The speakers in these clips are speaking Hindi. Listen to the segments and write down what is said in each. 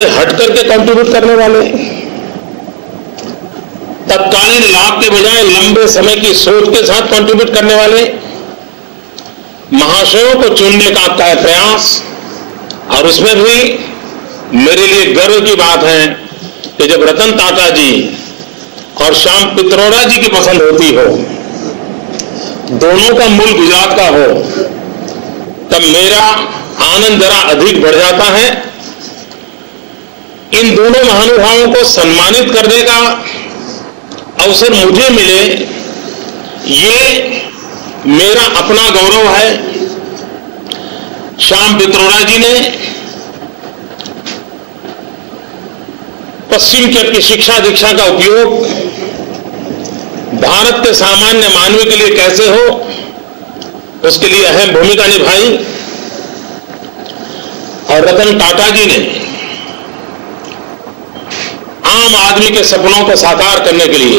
हट करके कंट्रीब्यूट करने वाले, तत्कालीन लाभ के बजाय लंबे समय की सोच के साथ कंट्रीब्यूट करने वाले महाशयों को चुनने का आपका प्रयास, और उसमें भी मेरे लिए गर्व की बात है कि जब रतन टाटा जी और श्याम पित्रोड़ा जी की पसंद होती हो, दोनों का मूल गुजरात का हो, तब मेरा आनंद जरा अधिक बढ़ जाता है। इन दोनों महानुभावों को सम्मानित करने का अवसर मुझे मिले, ये मेरा अपना गौरव है। श्याम पित्रोड़ा जी ने पश्चिम की अपनी शिक्षा दीक्षा का उपयोग भारत के सामान्य मानवी के लिए कैसे हो, उसके लिए अहम भूमिका निभाई। और रतन टाटा जी ने आम आदमी के सपनों को साकार करने के लिए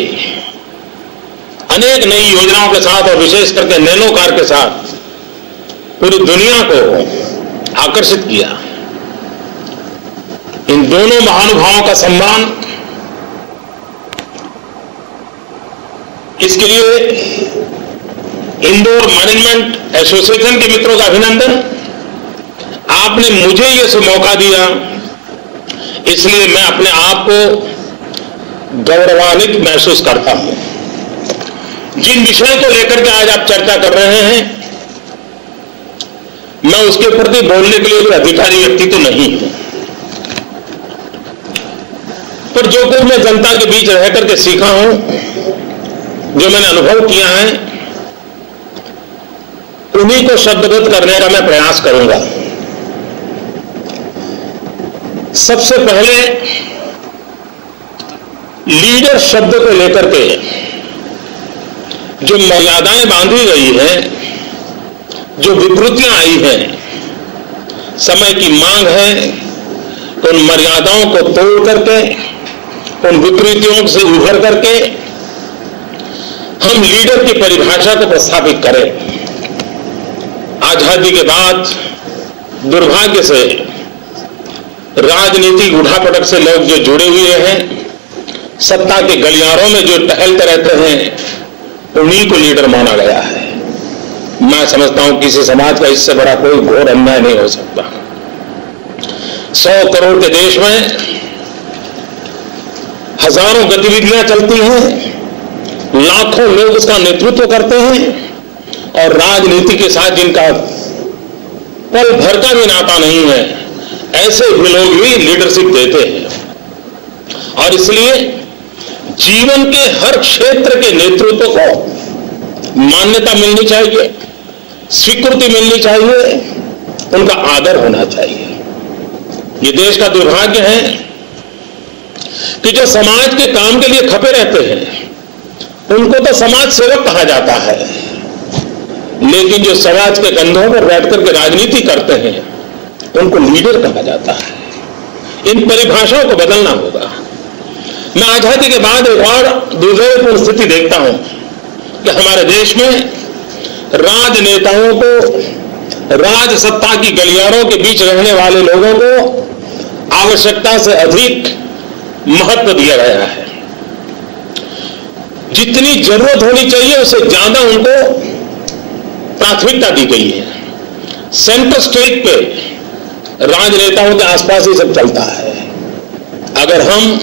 अनेक नई योजनाओं के साथ और विशेष करके नैनो कार के साथ पूरी दुनिया को आकर्षित किया। इन दोनों महानुभावों का सम्मान, इसके लिए इंदौर मैनेजमेंट एसोसिएशन के मित्रों का अभिनंदन। आपने मुझे यह मौका दिया, इसलिए मैं अपने आप को गौरवान्वित महसूस करता हूं। जिन विषय को लेकर के आज आप चर्चा कर रहे हैं, मैं उसके प्रति बोलने के लिए कोई अधिकारी व्यक्ति तो नहीं हूं, पर जो कुछ मैं जनता के बीच रह करके सीखा हूं, जो मैंने अनुभव किया है, उन्हीं को शब्दबद्ध करने का मैं प्रयास करूंगा। सबसे पहले लीडर शब्द को लेकर के जो मर्यादाएं बांधी गई है, जो विकृतियां आई हैं, समय की मांग है कि उन मर्यादाओं को तोड़ करके, उन विकृतियों से उभर करके हम लीडर की परिभाषा को प्रस्थापित करें। आजादी के बाद दुर्भाग्य से राजनीतिक उठापटक से लोग जो जुड़े हुए हैं, सत्ता के गलियारों में जो टहलते रहते हैं, उन्हीं को लीडर माना गया है। मैं समझता हूं किसी समाज का इससे बड़ा कोई घोर अन्याय नहीं हो सकता। 100 करोड़ के देश में हजारों गतिविधियां चलती हैं, लाखों लोग उसका नेतृत्व करते हैं, और राजनीति के साथ जिनका पल भर का भी नाता नहीं है, ऐसे भी लोग भी लीडरशिप देते हैं। और इसलिए जीवन के हर क्षेत्र के नेतृत्व को मान्यता मिलनी चाहिए, स्वीकृति मिलनी चाहिए, उनका आदर होना चाहिए। ये देश का दुर्भाग्य है कि जो समाज के काम के लिए खपे रहते हैं, उनको तो समाज सेवक कहा जाता है, लेकिन जो समाज के कंधों पर बैठ करके राजनीति करते हैं, उनको लीडर कहा जाता है। इन परिभाषाओं को बदलना होगा। मैं आजादी के बाद एक और दुर्दैवपूर्ण स्थिति देखता हूं कि हमारे देश में राजनेताओं को, राज सत्ता की गलियारों के बीच रहने वाले लोगों को आवश्यकता से अधिक महत्व दिया गया है। जितनी जरूरत होनी चाहिए उससे ज्यादा उनको प्राथमिकता दी गई है। सेंटर स्टेज पे राजनेताओं के आसपास ही सब चलता है। अगर हम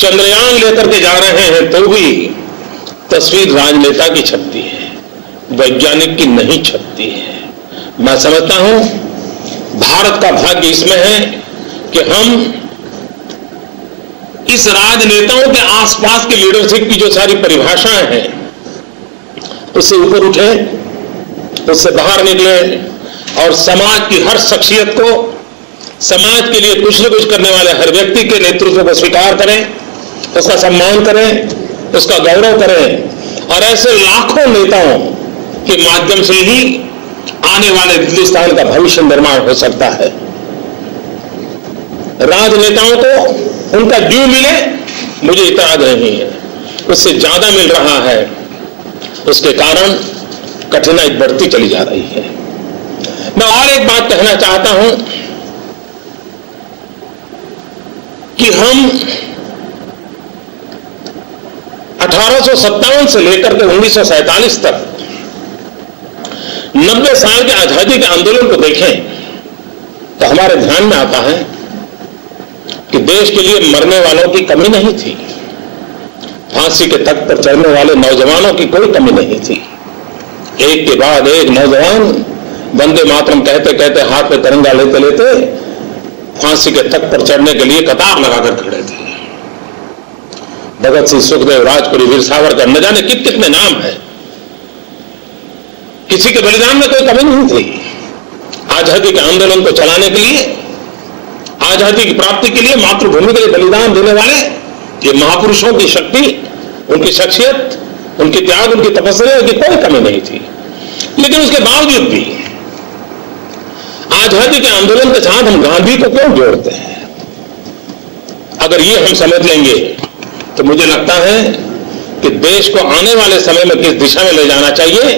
चंद्रयान लेकर के जा रहे हैं तो भी तस्वीर राजनेता की छपती है, वैज्ञानिक की नहीं छपती है। मैं समझता हूं भारत का भाग्य इसमें है कि हम इस राजनेताओं के आसपास की लीडरशिप की जो सारी परिभाषाएं हैं, उससे ऊपर उठे, उससे बाहर निकले, और समाज की हर शख्सियत को, समाज के लिए कुछ न कुछ करने वाले हर व्यक्ति के नेतृत्व को स्वीकार करें, उसका सम्मान करें, उसका गौरव करें। और ऐसे लाखों नेताओं के माध्यम से ही आने वाले हिंदुस्तान का भविष्य निर्माण हो सकता है। राजनेताओं को उनका ड्यू मिले, मुझे इतराज नहीं है, उससे ज्यादा मिल रहा है, उसके कारण कठिनाई बढ़ती चली जा रही है। मैं और एक बात कहना चाहता हूं कि हम 1857 से लेकर के 1947 तक 90 साल के आजादी के आंदोलन को देखें तो हमारे ध्यान में आता है कि देश के लिए मरने वालों की कमी नहीं थी, फांसी के तख्त पर चढ़ने वाले नौजवानों की कोई कमी नहीं थी। एक के बाद एक नौजवान वंदे मातरम कहते कहते हाथ में तिरंगा लेते लेते फांसी के तख्त पर चढ़ने के लिए कतार लगाकर खड़े थे। भगत सिंह, सुखदेव, राजगुरु, वीर सावरकर, न जाने कितने नाम है। किसी के बलिदान में कोई कमी नहीं थी। आजादी के आंदोलन को चलाने के लिए, आजादी की प्राप्ति के लिए मातृभूमि के लिए बलिदान देने वाले ये महापुरुषों की शक्ति, उनकी शख्सियत, उनके त्याग, उनकी तपस्या की कोई कमी नहीं थी। लेकिन उसके बावजूद भी आजादी के आंदोलन के साथ हम गांधी को क्यों जोड़ते हैं? अगर ये हम समझ लेंगे तो मुझे लगता है कि देश को आने वाले समय में किस दिशा में ले जाना चाहिए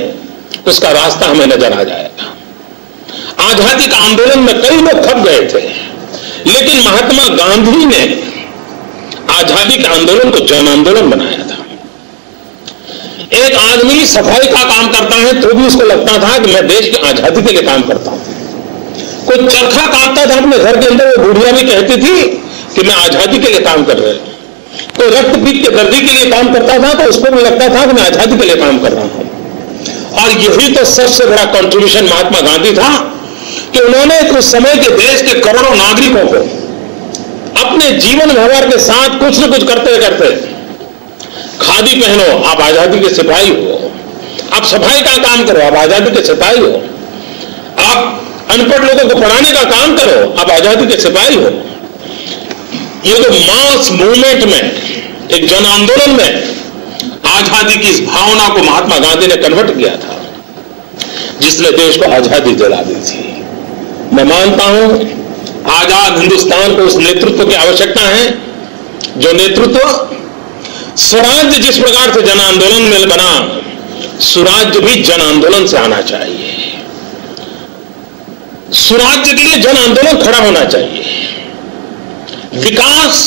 उसका रास्ता हमें नजर आ जाएगा। आजादी का आंदोलन में कई लोग खप गए थे, लेकिन महात्मा गांधी ने आजादी के आंदोलन को जन आंदोलन बनाया था। एक आदमी सफाई का काम करता है तो भी उसको लगता था कि मैं देश की आजादी के लिए काम करता हूं। कोई चरखा काटता था अपने घर के अंदर, वो बुढ़िया भी कहती थी कि मैं आजादी के लिए काम कर रहा हूं। कोई रक्तपीत के दर्दी के लिए काम करता था तो उसको भी लगता था कि मैं आजादी के लिए काम कर रहा हूं। और यही तो सबसे बड़ा कंट्रीब्यूशन महात्मा गांधी था कि उन्होंने उस समय के देश के करोड़ों नागरिकों को अपने जीवन व्यवहार के साथ कुछ न कुछ करते करते, खादी पहनो आप आजादी के सिपाही हो, आप सफाई का काम करो आप आजादी के सिपाही हो, आप अनपढ़ लोगों को पढ़ाने का काम करो आप आजादी के सिपाही हो। ये जो मास मूवमेंट में, एक जन आंदोलन में आजादी की इस भावना को महात्मा गांधी ने कन्वर्ट किया था, जिसने देश को आजादी दिला दी थी। मैं मानता हूं आजाद हिंदुस्तान को उस नेतृत्व की आवश्यकता है जो नेतृत्व स्वराज्य जिस प्रकार से जन आंदोलन में बना, सुराज्य भी जन आंदोलन से आना चाहिए। सुराज्य के लिए जन आंदोलन खड़ा होना चाहिए। विकास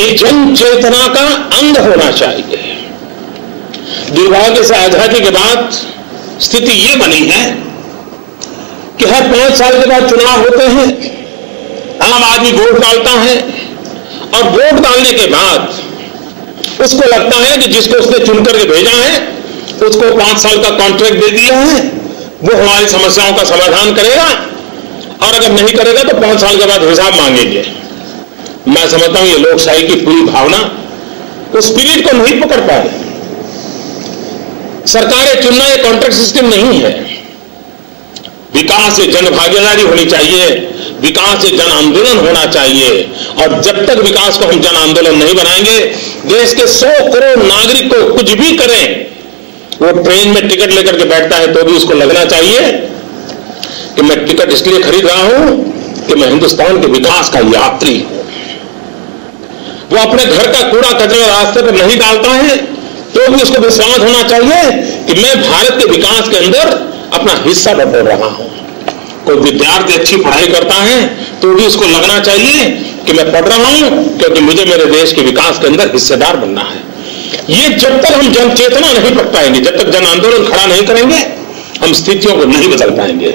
ये जन चेतना का अंग होना चाहिए। दुर्भाग्य से आजादी के बाद स्थिति ये बनी है कि हर 5 साल के बाद चुनाव होते हैं, आम आदमी वोट डालता है और वोट डालने के बाद उसको लगता है कि जिसको उसने चुन करके भेजा है उसको 5 साल का कॉन्ट्रैक्ट दे दिया है, वो हमारी समस्याओं का समाधान करेगा, और अगर नहीं करेगा तो 5 साल के बाद हिसाब मांगेंगे। मैं समझता हूं ये लोकशाही की पूरी भावना उस स्पिरिट को नहीं पकड़ पाए। सरकारें चुनना ये कॉन्ट्रैक्ट सिस्टम नहीं है। विकास से जन भागीदारी होनी चाहिए, विकास से जन आंदोलन होना चाहिए। और जब तक विकास को हम जन आंदोलन नहीं बनाएंगे, देश के 100 करोड़ नागरिक को कुछ भी करें, वो ट्रेन में टिकट लेकर के बैठता है तो भी उसको लगना चाहिए कि मैं टिकट इसलिए खरीद रहा हूं कि मैं हिंदुस्तान के विकास का यात्री हूं। वो अपने घर का कूड़ा कचरा रास्ते पर नहीं डालता है तो भी उसको विश्वास होना चाहिए कि मैं भारत के विकास के अंदर अपना हिस्सा बटोर रहा हूं। कोई विद्यार्थी अच्छी पढ़ाई करता है तो भी उसको लगना चाहिए कि मैं पढ़ रहा हूं क्योंकि मुझे मेरे देश के विकास के अंदर हिस्सेदार बनना है। ये जब तक हम जन चेतना नहीं पढ़ पाएंगे, जब तक जन आंदोलन खड़ा नहीं करेंगे, हम स्थितियों को नहीं बदल पाएंगे।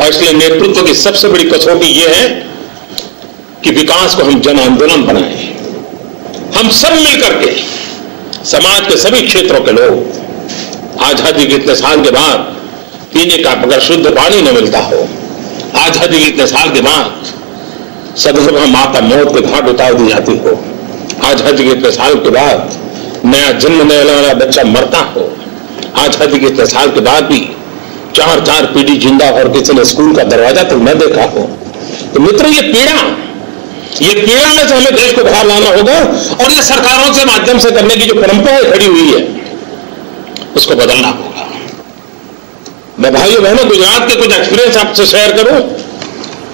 और इसलिए नेतृत्व की सबसे बड़ी कसौटी यह है कि विकास को हम जन आंदोलन बनाएं। हम सब मिलकर के, समाज के सभी क्षेत्रों के लोग, आजादी के इतने साल के बाद पीने का अगर शुद्ध पानी न मिलता हो, आजादी के इतने साल के बाद सदसभा माता मौत के घाट उतार दी जाती हो, आजादी के इतने साल के बाद नया जन्म लेने वाला बच्चा मरता हो, आजादी के इतने साल के बाद भी 4-4 पीढ़ी जिंदा और किसी ने स्कूल का दरवाजा तक न देखा हो, तो मित्र ये पीड़ा में से हमें देश को बाहर लाना होगा। और ये सरकारों से माध्यम से करने की जो परंपरा खड़ी हुई है उसको बदलना होगा। मैं भाइयों बहनों गुजरात के कुछ एक्सपीरियंस आपसे शेयर करूं,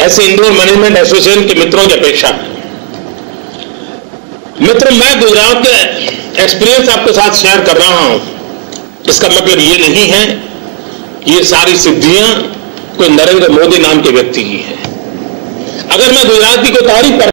ऐसे इंडोर मैनेजमेंट एसोसिएशन के मित्रों की अपेक्षा है। मित्र, मैं गुजरात के एक्सपीरियंस आपके साथ शेयर कर रहा हूं, इसका मतलब ये नहीं है ये सारी सिद्धियां कोई नरेंद्र मोदी नाम के व्यक्ति की है। अगर मैं गुजरात की कोई तारीफ